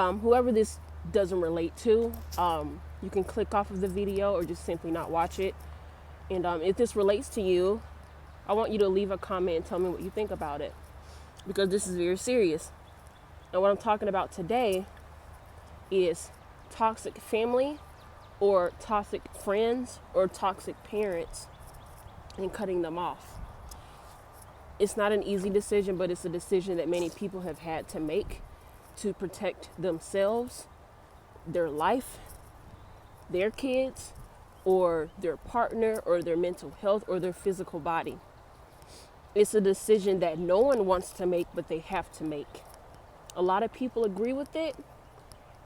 Whoever this doesn't relate to, you can click off of the video or just simply not watch it. And if this relates to you, I want you to leave a comment and tell me what you think about it, because this is very serious. And what I'm talking about today is toxic family or toxic friends or toxic parents and cutting them off. It's not an easy decision, but it's a decision that many people have had to make to protect themselves, their life, their kids, or their partner, or their mental health, or their physical body. It's a decision that no one wants to make, but they have to make. A lot of people agree with it,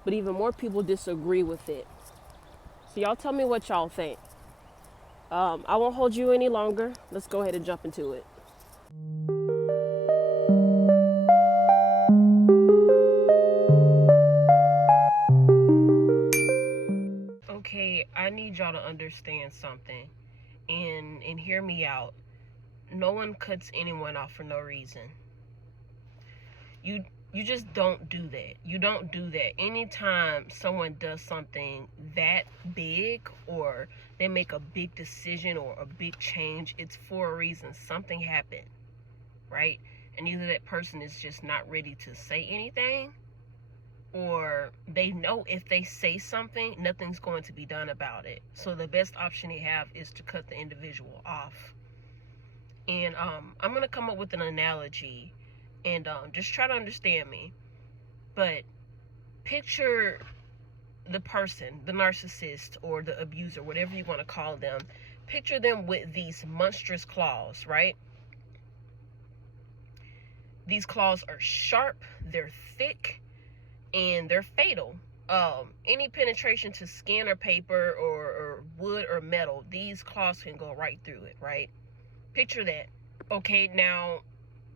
but even more people disagree with it. So y'all tell me what y'all think. I won't hold you any longer. Let's go ahead and jump into it. Okay, I need y'all to understand something and hear me out. No one cuts anyone off for no reason. You just don't do that. You don't do that. Anytime someone does something that big, or they make a big decision or a big change, it's for a reason. Something happened, right? And either that person is just not ready to say anything, or they know if they say something, nothing's going to be done about it. So the best option they have is to cut the individual off. And I'm going to come up with an analogy, and just try to understand me. But picture the person, the narcissist or the abuser, whatever you want to call them. Picture them with these monstrous claws, right? These claws are sharp, they're thick, and they're fatal. Any penetration to skin or paper or wood or metal, these claws can go right through it, right? Picture that. Okay, now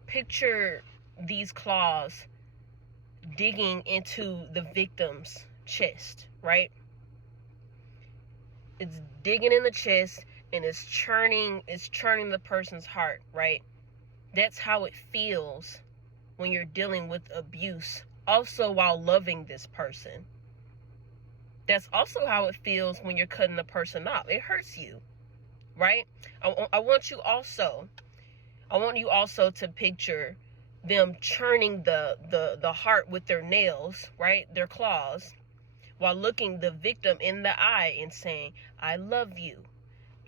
picture these claws digging into the victim's chest, right? It's digging in the chest and it's churning the person's heart, right? That's how it feels when you're dealing with abuse, also while loving this person. That's also how it feels when you're cutting the person off. It hurts you, right? I want you also to picture them churning the heart with their nails, right? Their claws, while looking the victim in the eye and saying, I love you.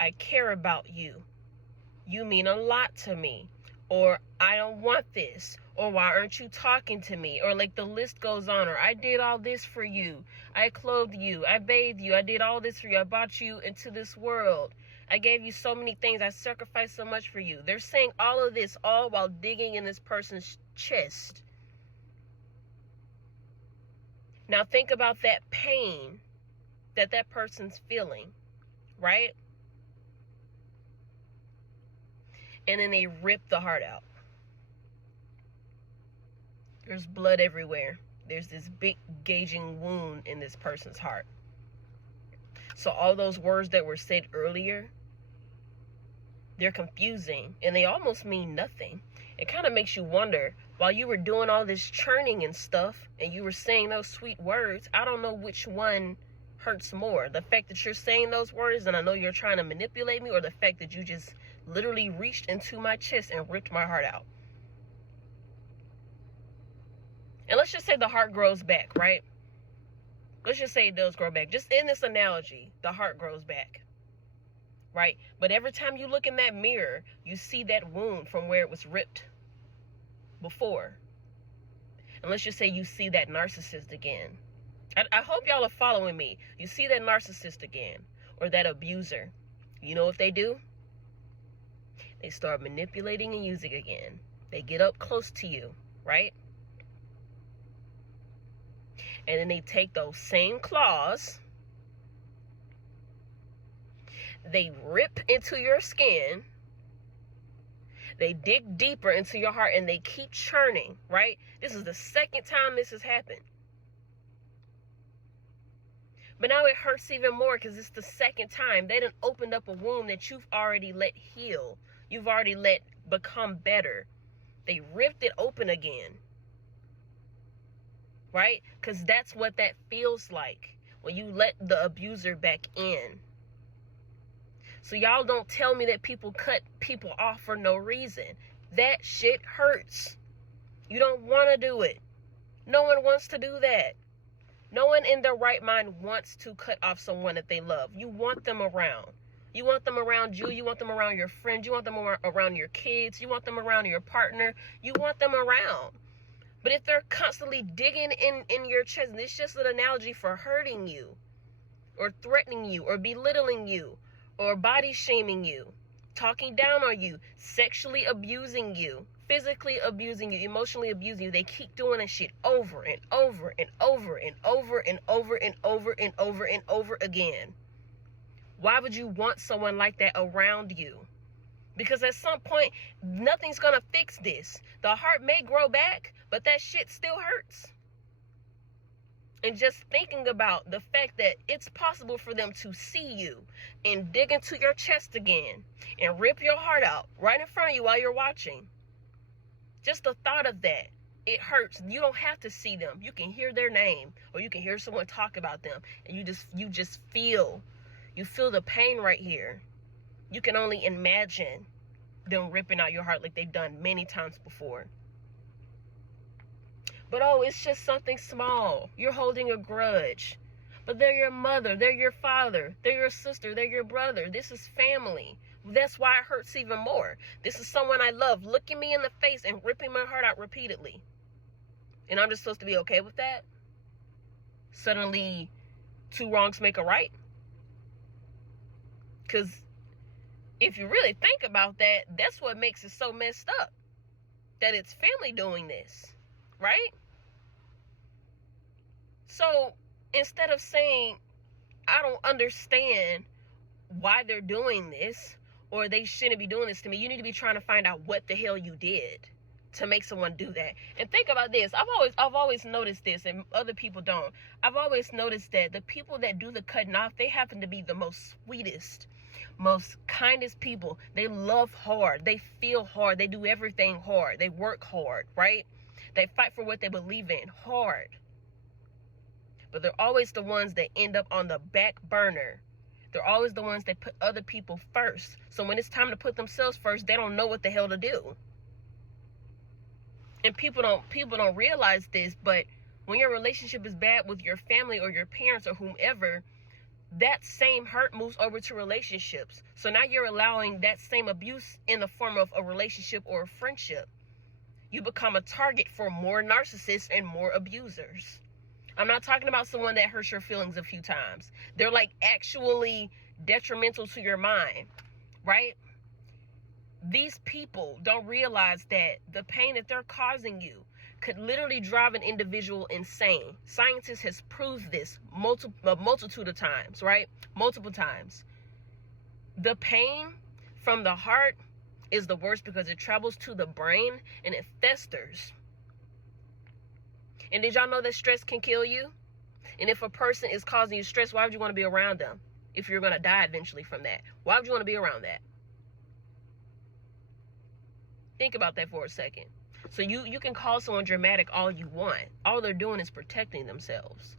I care about you. You mean a lot to me. Or I don't want this. Or why aren't you talking to me? Or like the list goes on. Or I did all this for you. I clothed you. I bathed you. I did all this for you. I brought you into this world. I gave you so many things. I sacrificed so much for you. They're saying all of this, all while digging in this person's chest. Now think about that pain that person's feeling, right? And then they rip the heart out. There's blood everywhere. There's this big gaping wound in this person's heart. So all those words that were said earlier, they're confusing and they almost mean nothing. It kind of makes you wonder, while you were doing all this churning and stuff and you were saying those sweet words, I don't know which one hurts more. The fact that you're saying those words and I know you're trying to manipulate me, or the fact that you just literally reached into my chest and ripped my heart out. And let's just say the heart grows back, right? Let's just say it does grow back. Just in this analogy, the heart grows back, right? But every time you look in that mirror, you see that wound from where it was ripped before. And let's just say you see that narcissist again. I hope y'all are following me. You see that narcissist again, or that abuser. You know what they do? They start manipulating and using again. They get up close to you, right? And then they take those same claws, they rip into your skin, they dig deeper into your heart, and they keep churning, right? This is the second time this has happened. But now it hurts even more because it's the second time. They done opened up a wound that you've already let heal. You've already let become better. They ripped it open again. right? Because that's what that feels like when you let the abuser back in. So y'all don't tell me that people cut people off for no reason. That shit hurts. You don't want to do it. No one wants to do that. No one in their right mind wants to cut off someone that they love. You want them around. You want them around you. You want them around your friends. You want them around your kids. You want them around your partner. You want them around. But if they're constantly digging in your chest, and it's just an analogy for hurting you, or threatening you, or belittling you, or body shaming you, talking down on you, sexually abusing you, physically abusing you, emotionally abusing you. They keep doing that shit over and over and over and over and over and over and over and over again. Why would you want someone like that around you? Because at some point, nothing's gonna fix this. The heart may grow back, but that shit still hurts. And just thinking about the fact that it's possible for them to see you and dig into your chest again and rip your heart out right in front of you while you're watching. Just the thought of that, it hurts. You don't have to see them. You can hear their name, or you can hear someone talk about them, and you just feel the pain right here. You can only imagine them ripping out your heart like they've done many times before. But it's just something small. You're holding a grudge. But they're your mother, they're your father, they're your sister, they're your brother. This is family. That's why it hurts even more. This is someone I love looking me in the face and ripping my heart out repeatedly. And I'm just supposed to be okay with that? Suddenly, two wrongs make a right? Because if you really think about that, that's what makes it so messed up. That it's family doing this, right? So instead of saying, I don't understand why they're doing this, or they shouldn't be doing this to me, you need to be trying to find out what the hell you did to make someone do that. And think about this. I've always noticed this, and other people don't. I've always noticed that the people that do the cutting off, they happen to be the most sweetest, most kindest people. They love hard. They feel hard. They do everything hard. They work hard, right? They fight for what they believe in hard. But they're always the ones that end up on the back burner. They're always the ones that put other people first. So when it's time to put themselves first, they don't know what the hell to do. And people don't realize this, but when your relationship is bad with your family or your parents or whomever, that same hurt moves over to relationships. So now you're allowing that same abuse in the form of a relationship or a friendship. You become a target for more narcissists and more abusers. I'm not talking about someone that hurts your feelings a few times. They're like actually detrimental to your mind, right? These people don't realize that the pain that they're causing you could literally drive an individual insane. Scientists has proved this a multitude of times, right? Multiple times. The pain from the heart is the worst because it travels to the brain and it festers. And did y'all know that stress can kill you? And if a person is causing you stress, why would you want to be around them? If you're going to die eventually from that, why would you want to be around that? Think about that for a second. So you can call someone dramatic all you want. All they're doing is protecting themselves.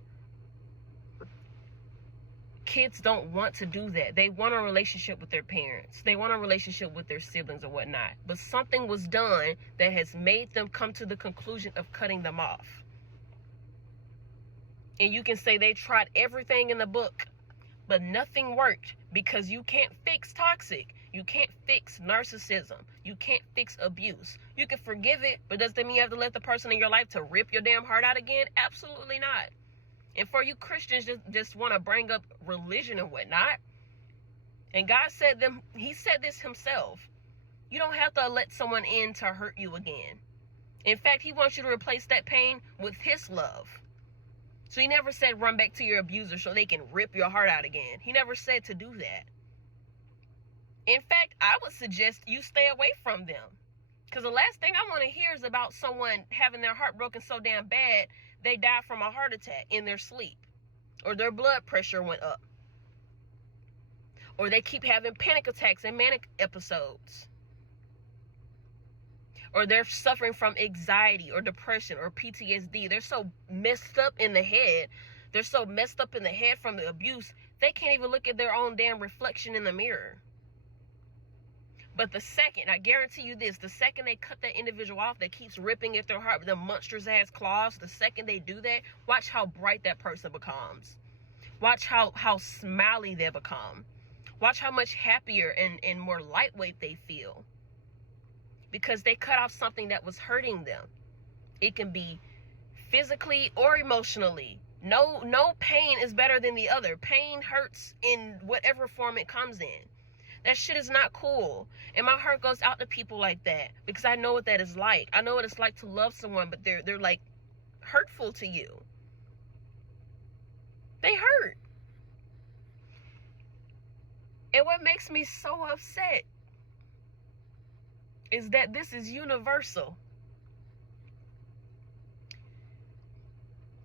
Kids don't want to do that. They want a relationship with their parents. They want a relationship with their siblings or whatnot. But something was done that has made them come to the conclusion of cutting them off. And you can say they tried everything in the book, but nothing worked because you can't fix toxic. You can't fix narcissism. You can't fix abuse. You can forgive it, but does that mean you have to let the person in your life to rip your damn heart out again? Absolutely not. And for you Christians just want to bring up religion and whatnot, and God said he said this himself. You don't have to let someone in to hurt you again. In fact, he wants you to replace that pain with his love. So he never said run back to your abuser so they can rip your heart out again. He never said to do that. In fact, I would suggest you stay away from them. Because the last thing I want to hear is about someone having their heart broken so damn bad they died from a heart attack in their sleep. Or their blood pressure went up. Or they keep having panic attacks and manic episodes. or they're suffering from anxiety or depression or PTSD. They're so messed up in the head. They're so messed up in the head from the abuse, they can't even look at their own damn reflection in the mirror. But the second, I guarantee you this, the second they cut that individual off that keeps ripping at their heart with the monstrous ass claws, the second they do that, watch how bright that person becomes. Watch how smiley they become. Watch how much happier and more lightweight they feel. Because they cut off something that was hurting them. It can be physically or emotionally. No pain is better than the other. Pain hurts in whatever form it comes in. That shit is not cool. And my heart goes out to people like that. Because I know what that is like. I know what it's like to love someone, but they're like hurtful to you. They hurt. And what makes me so upset is that this is universal.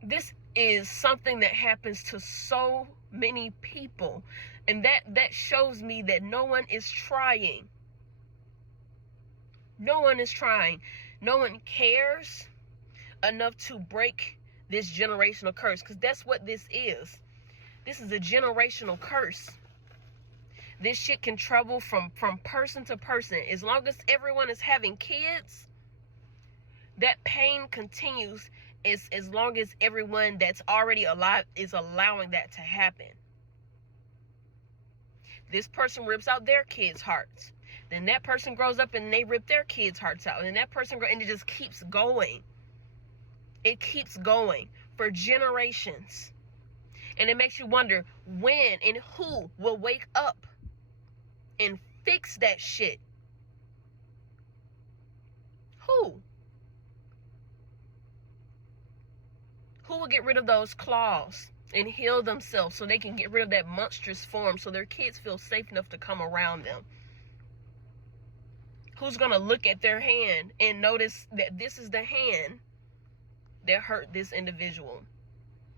This is something that happens to so many people, and that shows me that no one is trying. No one is trying. No one cares enough to break this generational curse, because that's what this is. This is a generational curse. This shit can travel from person to person. As long as everyone is having kids, that pain continues as long as everyone that's already alive is allowing that to happen. This person rips out their kids' hearts. Then that person grows up and they rip their kids' hearts out. And that person and it just keeps going. It keeps going for generations. And it makes you wonder when and who will wake up and fix that shit. Who? Who will get rid of those claws and heal themselves so they can get rid of that monstrous form so their kids feel safe enough to come around them? Who's going to look at their hand and notice that this is the hand that hurt this individual?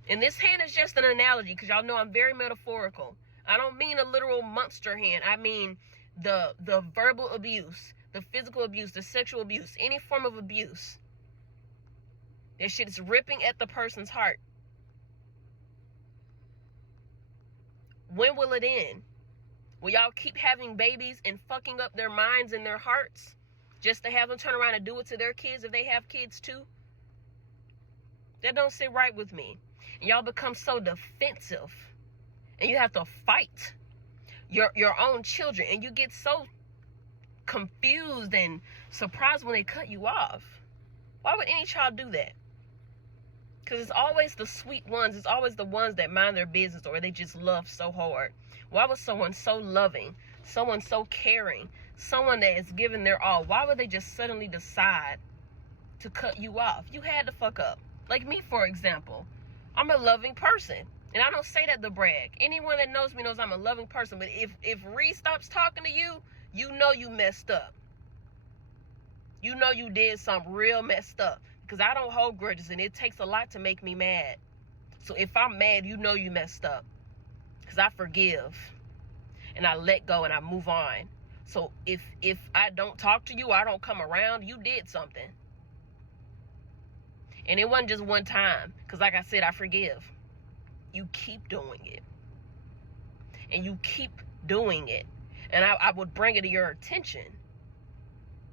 And this hand is just an analogy because y'all know I'm very metaphorical. I don't mean a literal monster hand. I mean the verbal abuse, the physical abuse, the sexual abuse, any form of abuse. That shit is ripping at the person's heart. When will it end? Will y'all keep having babies and fucking up their minds and their hearts just to have them turn around and do it to their kids if they have kids too? That don't sit right with me. And y'all become so defensive. And you have to fight your own children. And you get so confused and surprised when they cut you off. Why would any child do that? Because it's always the sweet ones. It's always the ones that mind their business or they just love so hard. Why would someone so loving, someone so caring, someone that is giving their all, why would they just suddenly decide to cut you off? You had to fuck up. Like me, for example. I'm a loving person. And I don't say that to brag. Anyone that knows me knows I'm a loving person. But if Ree stops talking to you, you know you messed up. You know you did something real messed up. Because I don't hold grudges and it takes a lot to make me mad. So if I'm mad, you know you messed up. Because I forgive. And I let go and I move on. So if I don't talk to you or I don't come around, you did something. And it wasn't just one time. Because like I said, I forgive. You keep doing it. And you keep doing it. And I would bring it to your attention.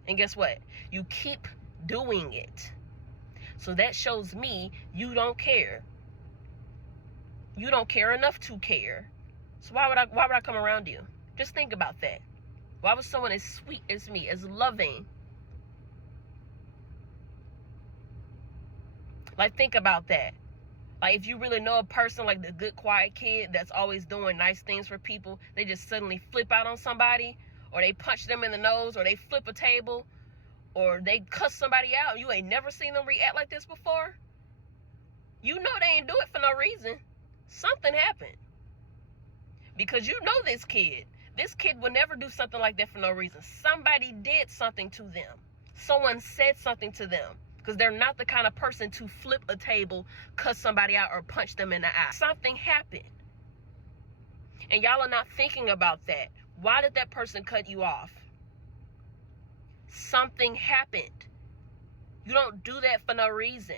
And guess what? You keep doing it. So that shows me you don't care. You don't care enough to care. So why would I come around you? Just think about that. Why would someone as sweet as me, as loving? Like, think about that. Like, if you really know a person like the good, quiet kid that's always doing nice things for people, they just suddenly flip out on somebody, or they punch them in the nose, or they flip a table, or they cuss somebody out. You ain't never seen them react like this before. You know they ain't do it for no reason. Something happened. Because you know this kid. This kid would never do something like that for no reason. Somebody did something to them. Someone said something to them. Because they're not the kind of person to flip a table, cuss somebody out, or punch them in the eye. Something happened. And y'all are not thinking about that. Why did that person cut you off? something happened. You don't do that for no reason.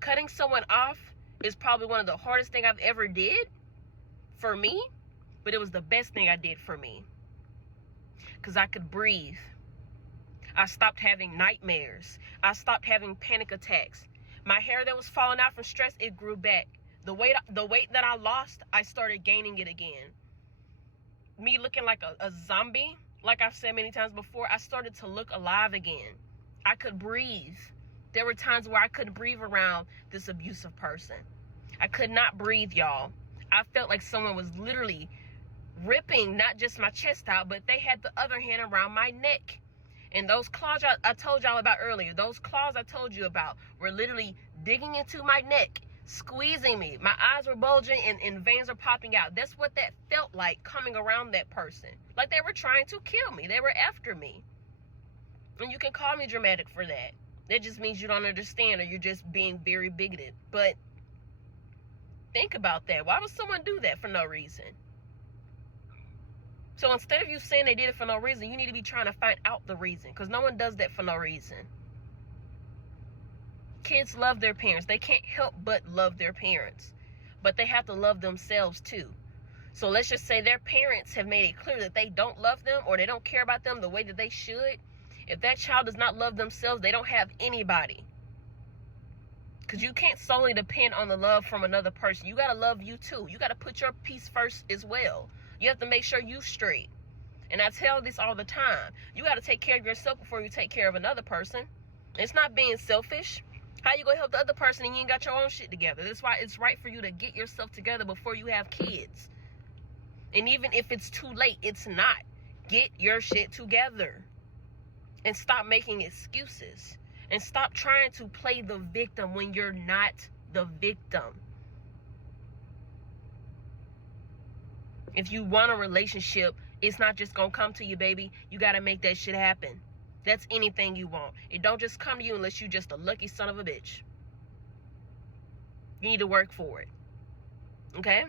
Cutting someone off is probably one of the hardest things I've ever did for me, but it was the best thing I did for me. Because I could breathe. I stopped having nightmares. I stopped having panic attacks. My hair that was falling out from stress, it grew back. The weight that I lost, I started gaining it again. Me looking like a zombie, like I've said many times before, I started to look alive again. I could breathe. There were times where I couldn't breathe around this abusive person. I could not breathe, y'all. I felt like someone was literally ripping not just my chest out, but they had the other hand around my neck. And those claws I told y'all about earlier, those claws I told you about were literally digging into my neck, squeezing me. My eyes were bulging and veins were popping out. That's what that felt like coming around that person. Like they were trying to kill me. They were after me. And you can call me dramatic for that. That just means you don't understand or you're just being very bigoted. But think about that. Why would someone do that for no reason? So instead of you saying they did it for no reason, you need to be trying to find out the reason. Because no one does that for no reason. Kids love their parents. They can't help but love their parents. But they have to love themselves too. So let's just say their parents have made it clear that they don't love them or they don't care about them the way that they should. If that child does not love themselves, they don't have anybody. Because you can't solely depend on the love from another person. You got to love you too. You got to put your peace first as well. You have to make sure you straight. And I tell this all the time. You got to take care of yourself before you take care of another person. It's not being selfish. How you going to help the other person and you ain't got your own shit together? That's why it's right for you to get yourself together before you have kids. And even if it's too late, it's not. Get your shit together. And stop making excuses. And stop trying to play the victim when you're not the victim. If you want a relationship, it's not just going to come to you, baby. You got to make that shit happen. That's anything you want. It don't just come to you unless you just a lucky son of a bitch. You need to work for it. Okay?